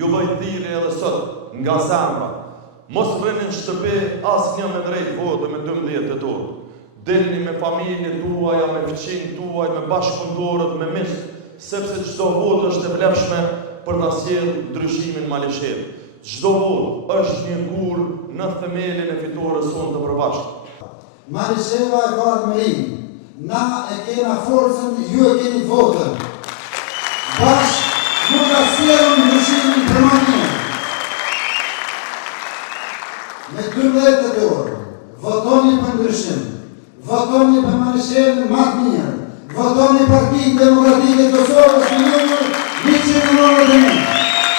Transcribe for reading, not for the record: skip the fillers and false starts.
ju bëj thirrje edhe sot nga zemra. Mos rrini në shtëpi asnjë me drejt votë me 12 dorë. Dilni me familjen tuaja, me fëmijët tuaj, me bashkëpunëtorët, me miq, sepse çdo votë është e vlefshme për ta sjellë ndryshimin malishër. Çdo votë është një gur në themelin e fitores sonë të përbashkët. Malisheva e ka admirim. Na e kena forcën, ju e keni votën. Bashkë nuk ta sjellëm ndryshimin permanent. Me 12 dorë, votoni për ndryshim, votoni për Malishevën